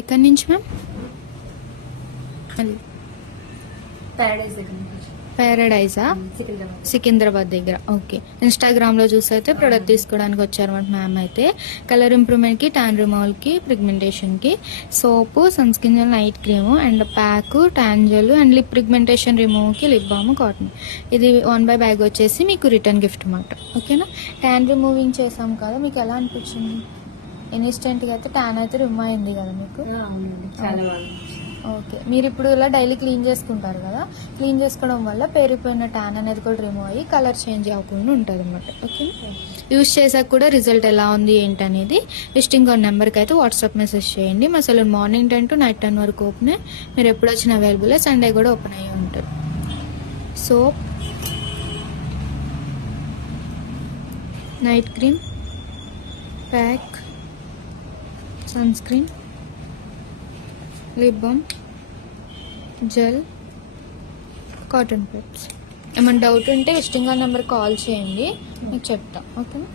ఎక్కడి నుంచి ma'am? Paradise Secunderabad. దగ్గర. ఓకే. ఇన్స్టాగ్రామ్లో చూసి అయితే ప్రొడక్ట్ తీసుకోవడానికి వచ్చారన్నమాట మ్యామ్ అయితే. కలర్ ఇంప్రూవ్మెంట్కి ట్యాన్ రిమూవల్కి పిగ్మెంటేషన్కి soap sun skin gel night cream and pack tan gel and lip pigmentation రిమూవ్కి lip balm cotton ఇది వన్ బై బ్యాగ్ వచ్చేసి మీకు రిటర్న్ గిఫ్ట్ అన్నమాట. ఓకేనా ట్యాన్ రిమూవింగ్ చేసాం కదా మీకు ఎలా అనిపించింది? ఇన్స్టెంట్గా అయితే ట్యాన్ అయితే రిమూవ్ అయింది కదా మీకు? ఓకే. మీరు ఇప్పుడు ఇలా డైలీ క్లీన్ చేసుకుంటారు కదా క్లీన్ చేసుకోవడం వల్ల పేరుపోయిన ట్యాన్ అనేది కూడా రిమూవ్ అయ్యి కలర్ చేంజ్ అవ్వకుండా ఉంటుంది అనమాట ఓకే? యూస్ చేసాక కూడా రిజల్ట్ ఎలా ఉంది ఏంటనేది లిస్టింగ్ ఉన్న నెంబర్కి అయితే వాట్సాప్ మెసేజ్ చేయండి. మా salon morning ten to night ten వరకు ఓపెన్ మీరు ఎప్పుడు వచ్చిన అవైలబుల్ సండే కూడా ఓపెన్ అయ్యి ఉంటుంది. Soap night cream pack sunscreen lip balm gel cotton puffs ఏమైనా డౌట్ ఉంటే విజిటింగ్ నెంబర్ కాల్ చేయండి. మీకు చెప్తాం. ఓకేనా?